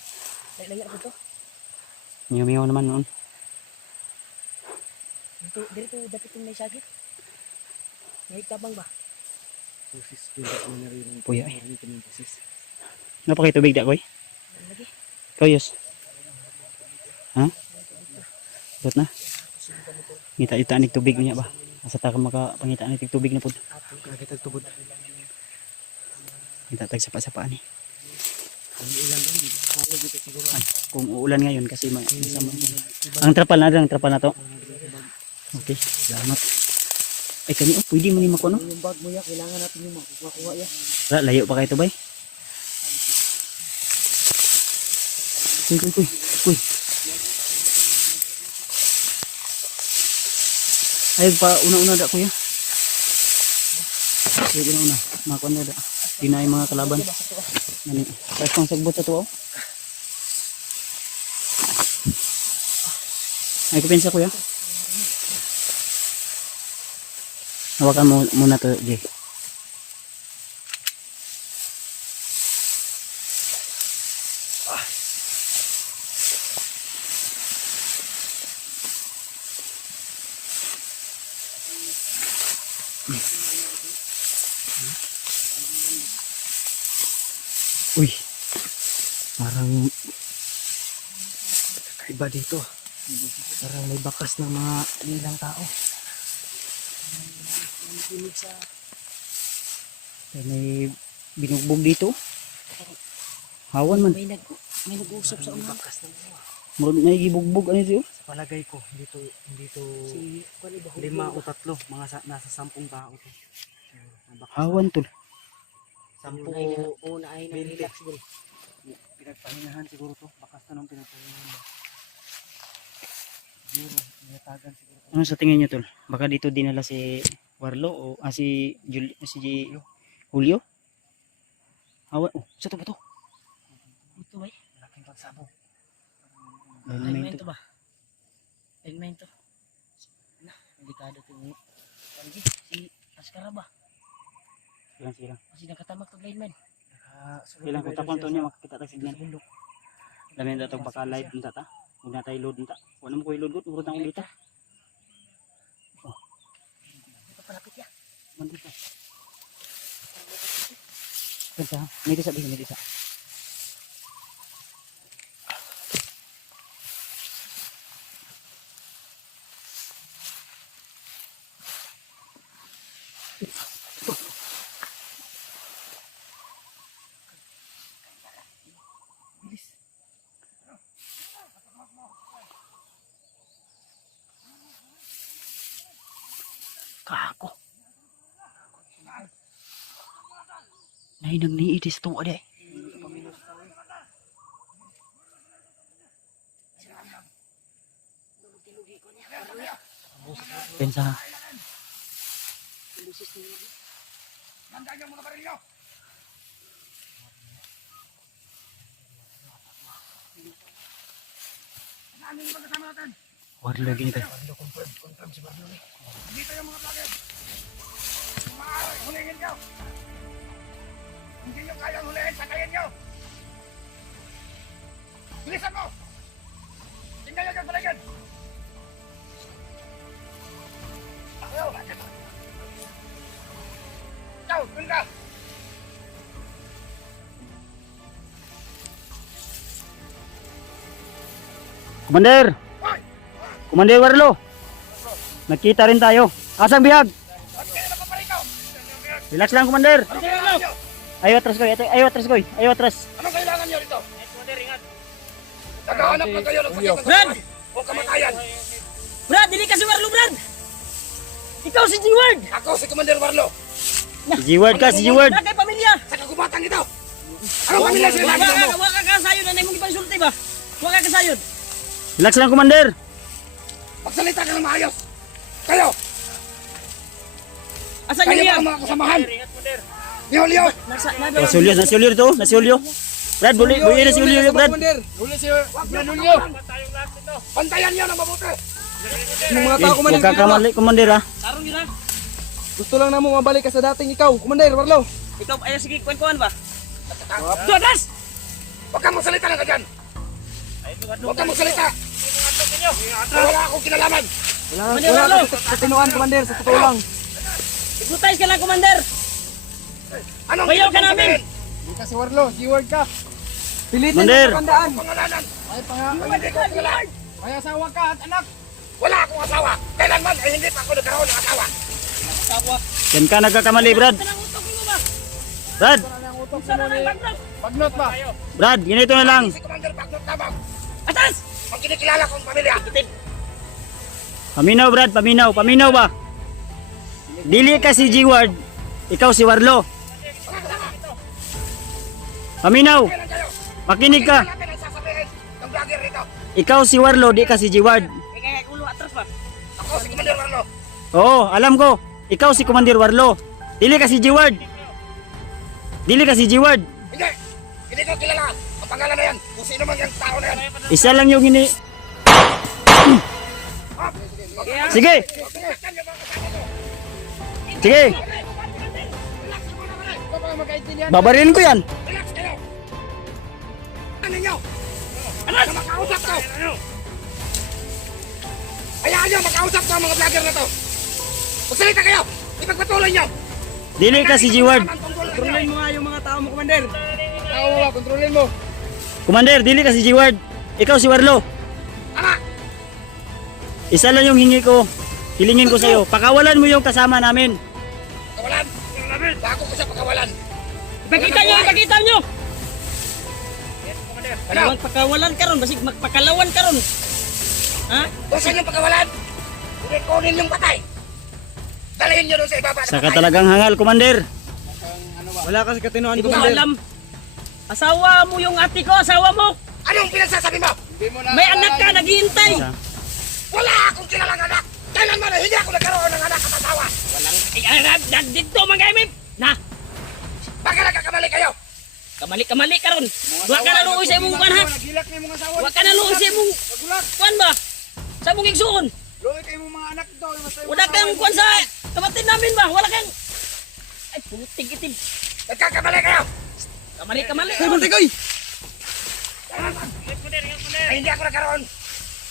Laya ka dito. Miyaw naman noon. Dito dapat yung may sakit. May tabang ba? Pusis, hindi ko narinig. Puya eh. Narinig ko ng pusis. Napakay tubig da koy. Lagi. Koy, yes. Ha? Dot na. Ngita-ita nig tubig niya ba? Asa ta ka makapangita nig tubig na pud. Nakitag tubod. Ngita tag sapa-sapaan ni. Ay, kung uulan ngayon kasi ang trapal na to. Okay, salamat. Ay kani pwede mo ni makuno. Yung bag mo ya, kailangan natin yung makuha ya. Layo pa kayo to bay. Kuy. Ay pa una da kuya. Sige una. Makuha na da. Di na yung mga kalaban. Nani. Tapos kung sagbot sa to. Ay kupensa kuya. Hawakan mo muna to, Jay. Uy, parang Iba dito. Parang may bakas ng mga ilang tao. may binugbog dito. Hawan man. May nag-uusap sa unahan. Murag may gibugbog ano siyo? Sa palagay ko, dito Si Kuan ba? 5 o 3, mga nasa 10 tao to. Hawan tol. 10 Una ay nang relax din. pinagpahingahan siguro to. Bakas na nung pinagpahingahan ba. Siguro, niyatagan siguro. Ano sa tingin niyo tol? Baka dito dinala si Warlo o si Julio? Hawan. Oh, sa to ba to? Ito ba? Malaking pagsabog. Lineman to ba? Lineman to. Na, delikado to. Si Askara ba? Silang. Kasi nakatamak to lineman. Silang kung tapon to niya makakita tayo signal. Lamin na ito baka live nita ta. Huwag na tayo load nita. Wala mo ko i-load ko. Urot na akong dita. Ito palapit ya. Mandi ka. Pensa, may disa din, may disa. Kako. Nay nagniitis to ade. Pensa. Warlo gini tayo. Hindi nyo kayang hulihin, sakayin nyo! Bilisan mo! Tingnan nyo dyan palagyan! Ayaw! Ikaw, dun ka! Komander! Hoy! Komander Warlo! Nagkita rin tayo. Asang bihag? Ba't kayo napaparikaw? Relax lang, Komander. Anong kailangan nyo? Ayaw atras koy. Ayaw atras. Anong kailangan nyo dito? Naghahanap na kayo ng sakit ng Brad! o kamatayan. Brad, dili ka si Warlo, Brad! Ikaw si G-Word! Ako si Commander Warlo. G-word ka, G-word. Brad, kay pamilya! Sa kagubatan ito. Anong pamilya sinabi mo? Waka ka sayod, anay mong ipangsulti ba? Waka ka sayod! Relax lang, Komander. Magsalita ka ng maayos. Kayo! Asan Kayo yung ba iya? ang mga kasamahan? Ni Julio! Nasi Julio to. Brad, buhi na si Julio, Brad. Huli si Julio! Bantayan niyo ng mabuti! Yung mga tao, Huwag Commander, ka kamali, Komander ha. Sarong yun ha? gusto lang na mo mabalik ka sa dating ikaw, Commander Warlo. Ikaw, ayaw sige, kwen-kwen ba? Dodas! Huwag kang magsalita ng ganyan! Huwag kang magsalita! Wala akong kinalaman! Wala ka sa tinuan, Commander, sa totoo lang. Igutay ka lang, Commander! Anong Bayaw ka ibig namin! sabihin? Hindi ka si Warlo, G-word ka. Pilitin Commander! mo pangandaan. Pangalanan! Hindi ko kilala. May asawa ka at anak. Wala akong asawa! Kailanman ay hindi pa ako nagkaroon ng asawa! Yan ka nagkakamali, Brad. Kanang utok mo ba? Brad, Ang utok Sana lang, Brad! Pagnot ba? Brad, ganito na lang. Si Commander Bagnot lamang. Atas! Ang kinikilala kong pamilya. Paminaw Brad, paminaw. Paminaw ba? Dili ka si G-Ward. Ikaw si Warlo. Paminaw. Kailan kayo? Makinig ka. Hindi natin ang sasabihin ng vlogger rito. Ikaw si Warlo, di ka si G-Ward. Kaya ulo atras ba? Ako si Commander Warlo. Oo, alam ko. Ikaw si Commander Warlo. Dili ka si G-Ward. Dili ka si G-Ward. Hindi. Hindi ko kilala ang pangalan na yan. Kung sino man yung tao na yan. Isa lang yung ini... Sige. Sige. Babarilin ko yan. Relax kayo. Ano ninyo? Ano? Makausap ko. Hayaan nyo, makausap ko ang mga vlogger na to. Magsalita kayo. Ipagpatuloy nyo. Dili ka si G-Ward. Kontrolin mo nga yung mga tao mo, Commander. Tao mo ba? Kontrolin mo. Commander, dili ka si G-Ward. Ikaw si Warlo. Tama. Isa lang yung hingi ko. Hilingin ko sa'yo. Pakawalan mo yung kasama namin. Pakawalan. Bago ko sa pakawalan. Ipakita nyo! Ipakita nyo! Ano? Huwag pakawalan ka ron, basig magpakalawan ka ron. Ha? Kung saan yung pakawalan? Hindi kunin yung patay. Dalhin nyo doon sa ibaba. na Saka patay. talagang hangal, Commander. Wala kasi katinoan, Hindi ko Commander. alam. Asawa mo yung ate ko, asawa mo! Anong pinagsasabi mo? May anak ka, naghihintay! Wala akong kilalang anak. Kailan man hindi ako nagkaroon ng anak at asawa. Walang... Ay, dito mga imip! Na! Baka nagkakamali kayo. Kamali ka ron! Huwag ka naluoy sa imong kwan ha! Nagilak na yung mga asawa. Huwag ka naluoy sa imong kwan ba? Sa imong igsuon! Luwi kayo mga anak to. Wala kang kwan sa kapatid namin ba? Wala kang... Ay, putik itim! Nagkakamali kayo. Kamali! Ay, buntik koy! Ay hindi ako nagkaroon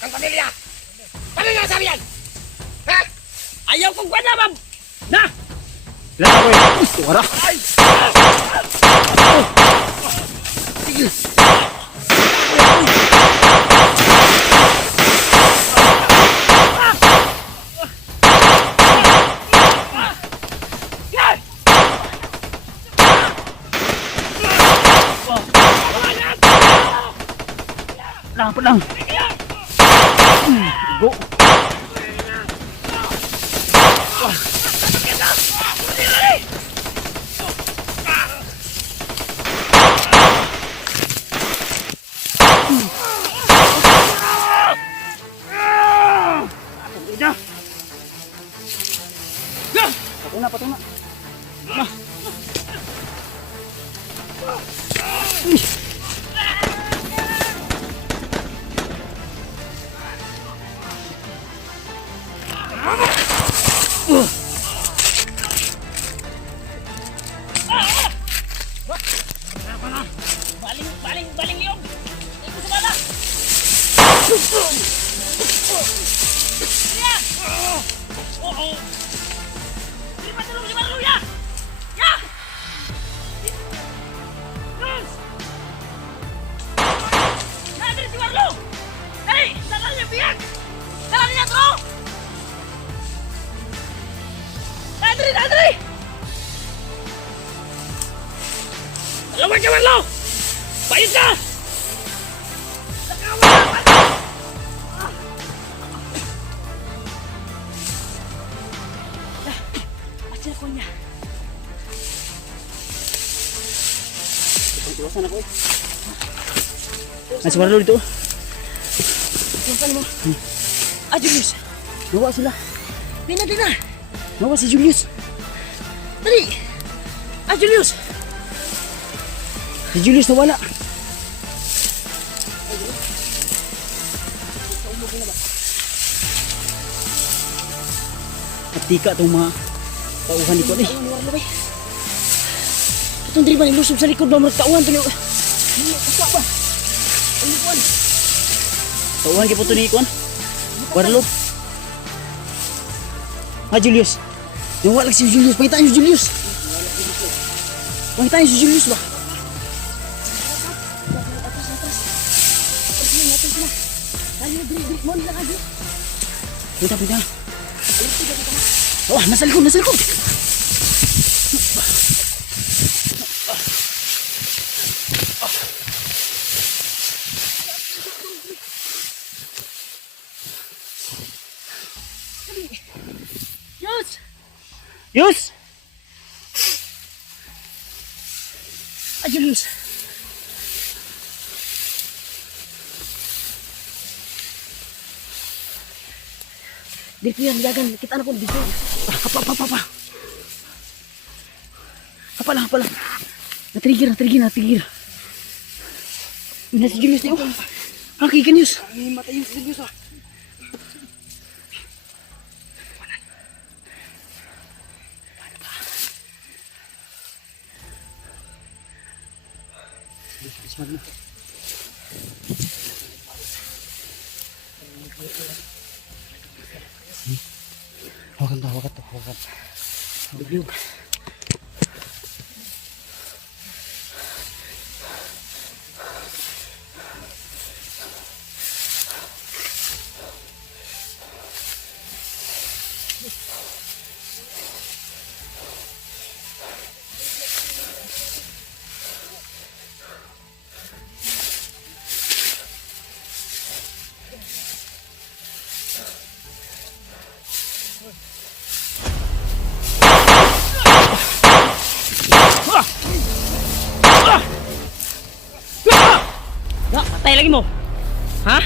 ng pamilya. Paano nyo nasabi yan? Ha? Ayaw kong kwan na, ma'am! Na! Lala ko eh. Wara. Lang, lang. Go. Patay na. Baling yung! Ito sa bala! Ya! Oo! Lima dulu ya! Ya! Terus! Nadri si Warlo! Hei! Jalannya biar! Jalannya terus! Nadri! Lawan ke Warlo! Bayar ka! Asyik ako niya. Iwasan ako eh. Nasi Warlo dito. Iwasan mo. Ah, Julius. Nawa sila. Tina. Nawa si Julius. Dali. Ah, Julius. Si Julius nawala. Atika itong mga tauhan dito eh. Itong diri ba nilusob sa likod ba mga tauhan to niyo? Usa ba? Ano kuan? Tauhan kay po ito ni Ikwan. Warlo. Ha Julius. Nawala si Julius. Pangitaan si Julius. Pangitaan si Julius ba? Pinta. Oh, nasa likod. Yus! Ay, Julius. Dito yan, yagan. Kita na po dito. Pa. Hapa lang. Natrigger. Ini si Julius niyo. Hakikan Yus. Ang mata yung Julius ah. Hawakan to. Bigyan. Ya, patay lagi mo. Ha?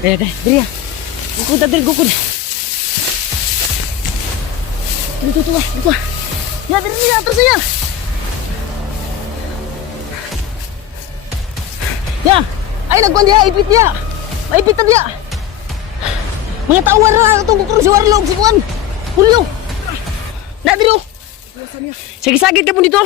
Dali ya. Gukod. Dito. Ya, dali atas saya. Ya, ay nagkuhan dia, ipit dia. Maipit na dia. Mga tawar na itong kukurong si Warlog, si Kuan. Julio. Na, dito. Sige, sakit ka po dito.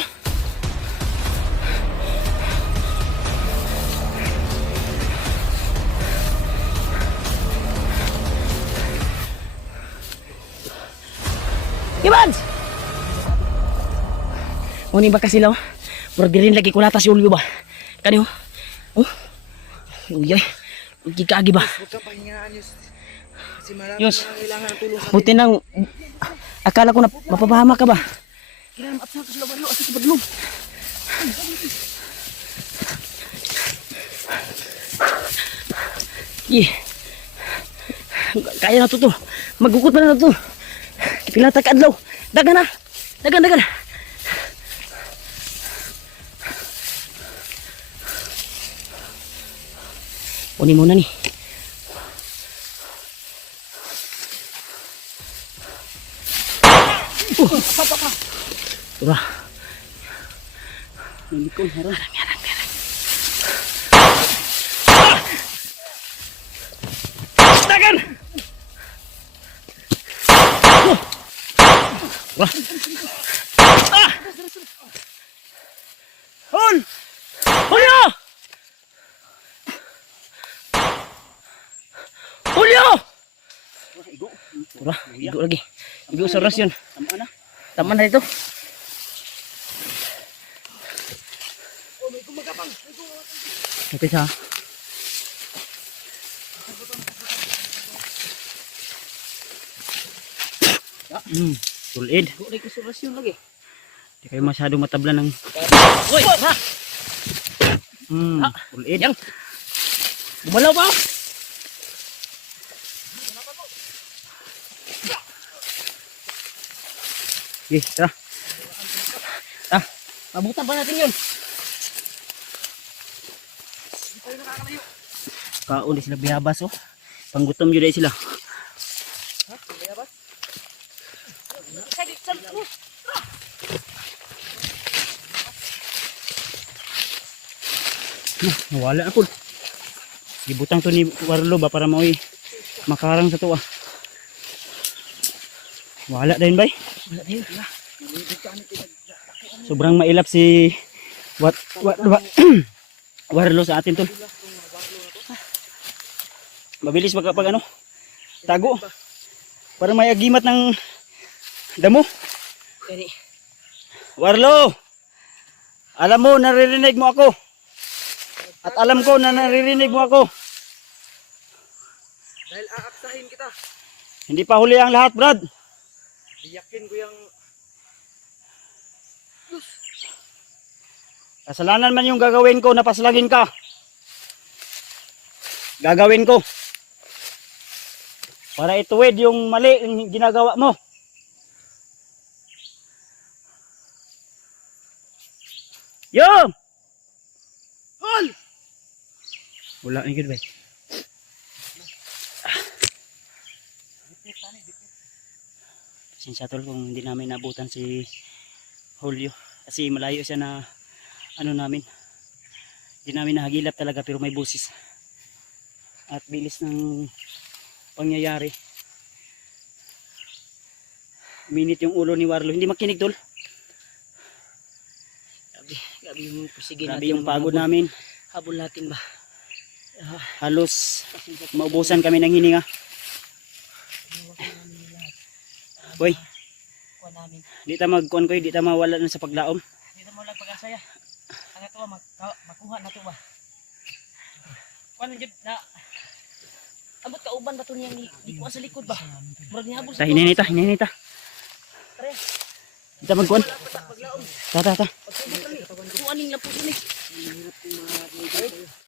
Ibans! Muni ba kasi law? Murag di rin lagi kulata si Julio ba? Kani ho? Oh? Uyay. Gigagi ba? Huwag kang pahingaan Yus. Kasi marami Yus. na kailangan ng tulong sa Buti nang akala ko na mapapahama ka ba? Kailangan at sila Warlo at sa badlong. Kaya na to. Magukot pa na to. Pilata ka adlaw. Dagan. Kunin mo na ni. Tura. Nilikon harang. Dagan! Wah. Hol! Julio! Tura, igo lagi. Igo sa rasyon. Tama na ito. Ito siya. Tulid. Gulay ko sa rasyon lagi. Hindi kayo masyadong matabla ng... Uy! Ha! Tulid. Yang! Bumalaw pa! Okay, tara. Mabutan pa natin yun. Kaon di sila biyabas oh. Panggutom yun dahil sila. Nawala ako. Ibutang to ni Warlo ba para maoy makarang sa tuwa. Wala din bay. Sobrang mailap si Warlo sa atin tol. Mabilis pag ano tago para may agimat ng damo. Warlo, alam mo naririnig mo ako at alam ko na naririnig mo ako. Dahil aaksahin kita. Hindi pa huli ang lahat, Brad. Iyakin ko yung Kasalanan man yung gagawin ko, napaslagin ka. Gagawin ko. Para ituwid yung mali yung ginagawa mo. Yung! Hol! Wala ni good, bay. Pasensya tol kung hindi namin nabutan si Julio. Kasi malayo siya na ano namin. Hindi namin nahagilap talaga pero may busis. At bilis ng pangyayari. Minit yung ulo ni Warlo. Hindi makinig tol. Grabe yung pusigin Grabe natin. yung pagod namin. Habol natin ba? Halos maubusan kami ng hininga. Boy, Kuha namin. di ta magkuan ko, di ta mawala na sa paglaom. Dito mo lang pag-asaya. Ang ito makuha na ito ba? Kuha na dyan na... Abot ka uban ba ito niya ni kuha sa likod ba? Murag niya habol Ta hinay ta. Tara. Di ta magkuan. Paglaom. Ta. Pagtubot kami. Kuha ning lampusin eh.